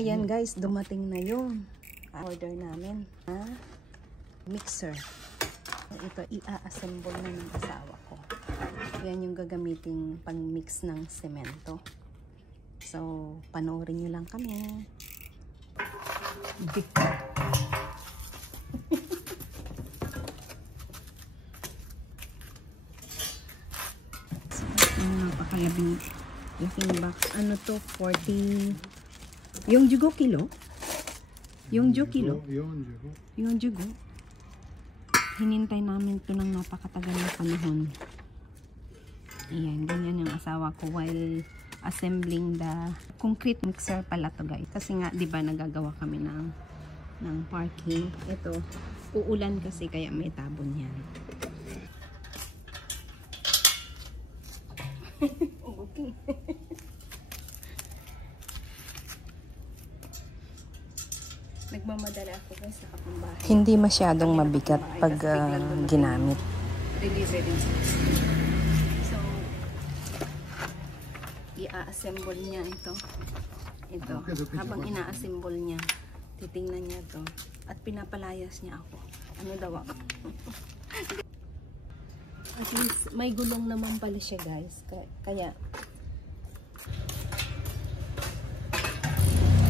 Ayan guys, dumating na yung order namin na mixer. Ito, i-assemble na ng asawa ko. Yan yung gagamiting pang-mix ng semento. So, panoorin nyo lang kami. Napakalabing laking box. Ano to? 40. Yung jugo kilo? Yung jugo kilo? Yung jugo. Hinintay namin to ng napakatagal na panahon. Ayan, ganyan yung asawa ko while assembling the concrete mixer pala to guys. Kasi nga, di ba nagagawa kami ng parking. Ito, uulan kasi kaya may tabon yan. Okay. Nagmamadala ako guys sa kapambahay. Hindi masyadong mabigat pag ginamit. Deliver din sa so, i-assemble niya ito. Ito. Habang ina-assemble niya, titingnan niya to at pinapalayas niya ako. Ano daw ako? At least, may gulong naman pala siya guys. Kaya,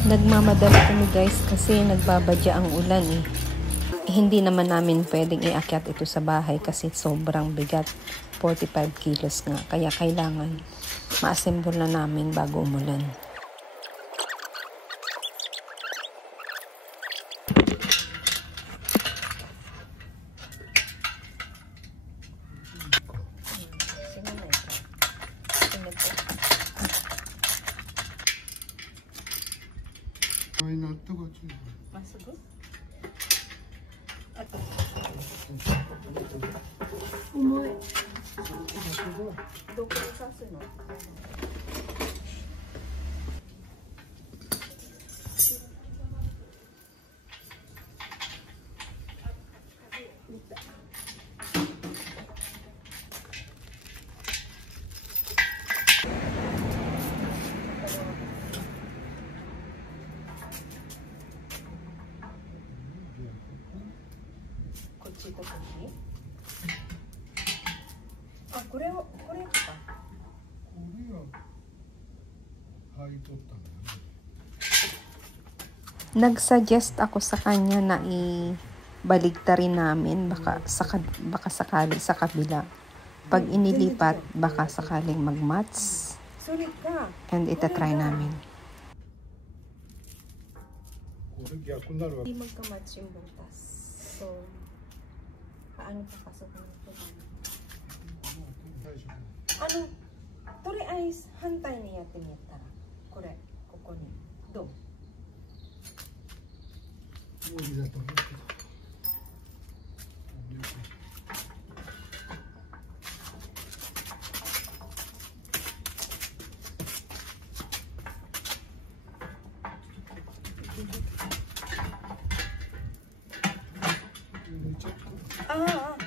nagmamadali kami guys kasi nagbabadya ang ulan eh. Hindi naman namin pwedeng iakyat ito sa bahay kasi sobrang bigat. 45 kilos nga. Kaya kailangan ma-assemble na namin bago umulan. Masuk. Umay. Dokter sasu no. Nag-suggest ako sa kanya na ibaligtarin namin baka sakali sa kabila. Pag inilipat, baka sakaling mag-match. And itatry namin. Hindi magka-match yung butas. So, paano papasok ng ito? Ano? Tori ay hantay niya tinita. Correct. Kukunin. Do.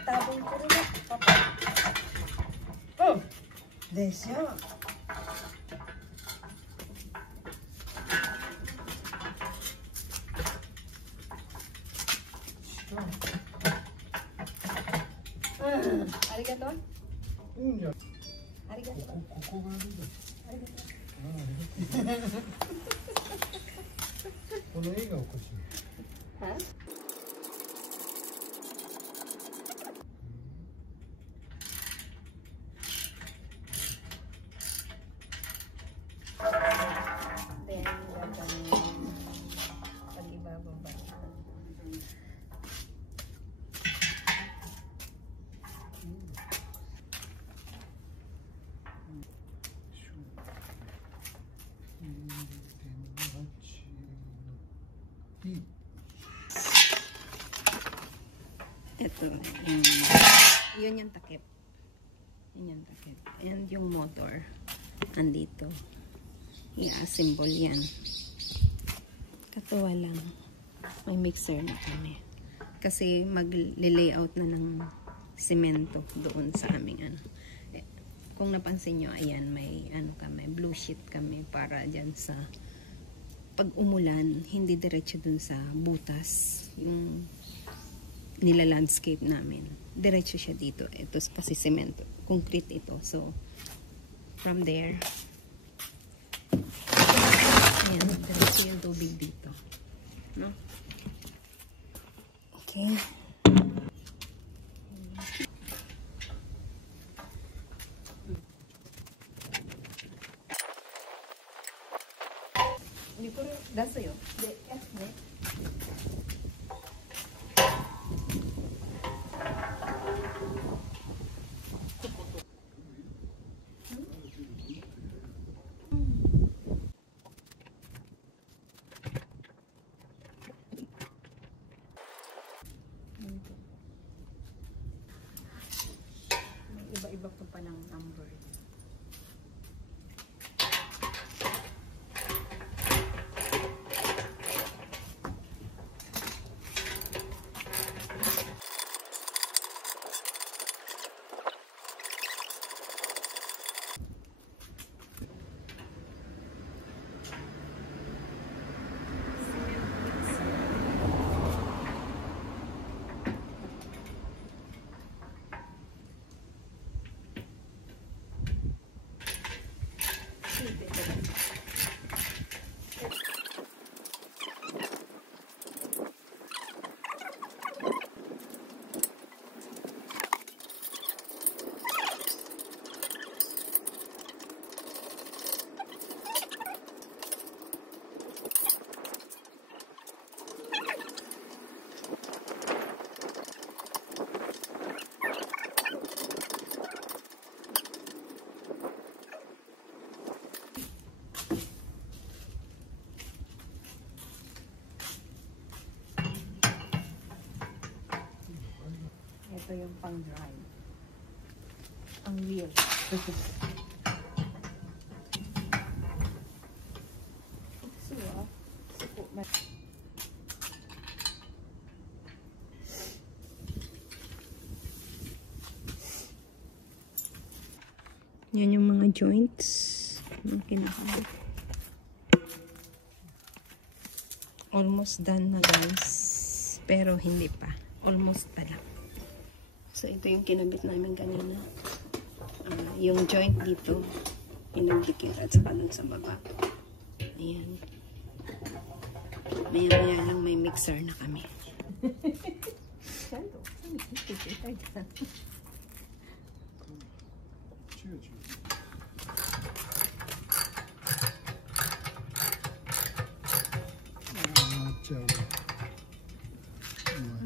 Tabong ko rin ako. Oh! Desya. Arigato? Arigato? Ha? Ito, yun yung takip. Yun yung takip. And yung motor, andito. I-assemble yan. Katuwa lang. May mixer na kami. Kasi mag-layout na ng semento doon sa aming ano. Kung napansin nyo, ayan, may ano kami, blue sheet kami para dyan sa pag umulan, hindi diretso dun sa butas yung nila-landscape namin. Diretso siya dito. Ito kasi cement, concrete ito. So, from there, ayan, diretso yung tubig dito. No? Okay. Hindi ko rin, daso yun. Hindi. Iba-iba pa palang number. Ito yung pang-dry. Ang wheel. Yan yung mga joints. Yung kinakabit. Almost done na guys. Pero hindi pa. Almost pa lang. So, ito yung kinabit namin kanina. Yung joint dito, pinagdikit at saka dun sa baba. Ayan. Maya-maya lang may mixer na kami.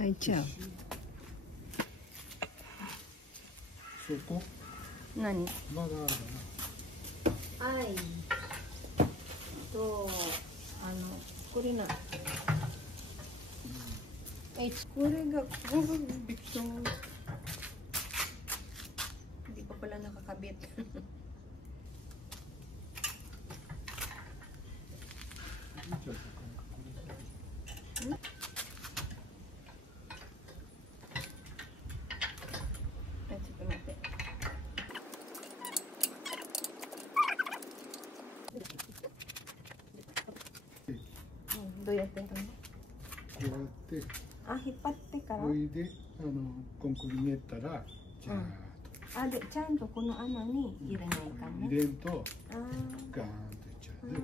Ay, ciao. そこ Nani? まだあるかな。 Ay. Ito,これな。これが、ito. Hindi pa pala nakakabit. Do you think? こうやって、 hipatte から。おいで、コンクリ練ったら、じゃあ、で、ちゃんとこの穴に入れないかんね。入れんと、ガーンといっちゃうね。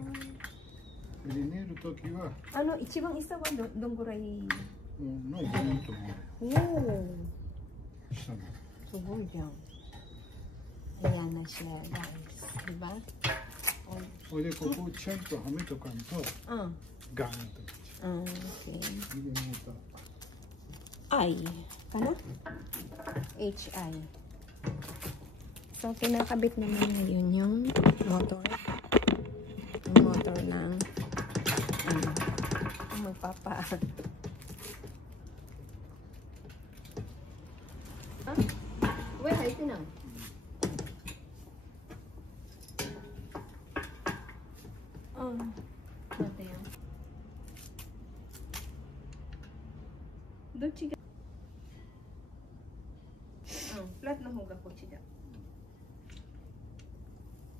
それで練るときは、一番下はどんぐらい？のいいと思う。おお。下の。すごいじゃん。Ayan na siya, guys. Diba?それでここをちゃんとはめとかんと、ガーンといっちゃう。Okay. 入れまた。I. Kana? HI. So, kinakabit naman ngayon yung motor. Yung motor ng magpapa. Wait, ito na. Ito yan. どっちがフラットの方がこっちだ。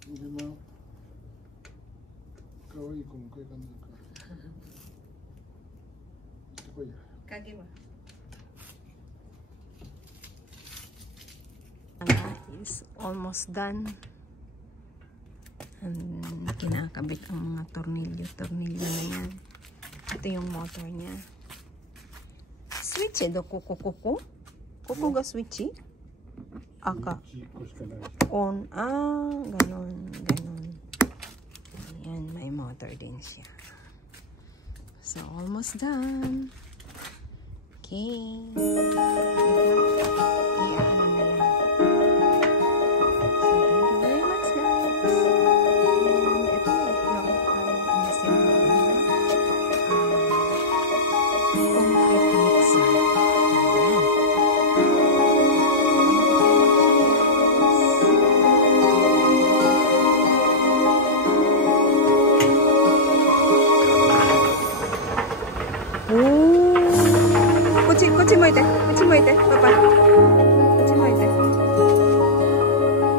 でも、可愛い子もこういう感じだから。Oh yeah. Kage ba? Is almost done. And kinakabit ang mga tornilyo na yan. Ito yung motor niya. Switch do kuku ga switch? Aka. On. Ganon. Ayan, may motor din siya. So, almost done. Okay. Iaan na lang.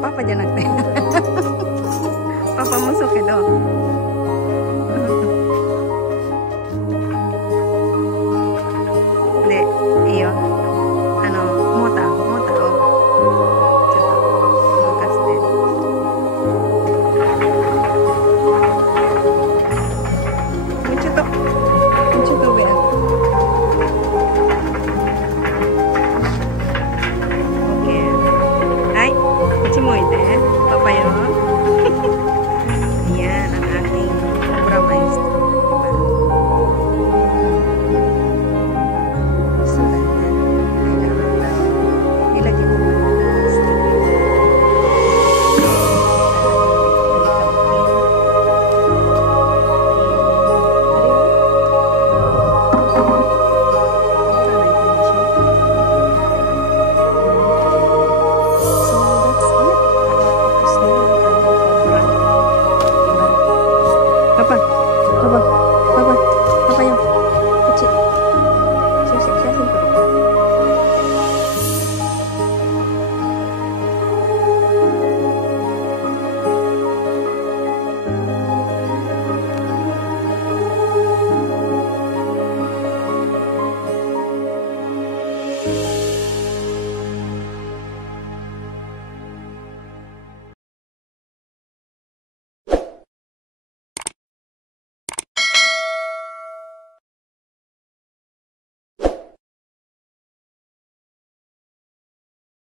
Papaじゃなくてパパもそうけどでいいよモーターをちょっと動かしてもうちょっと上はい、こっち向いて、パパよ。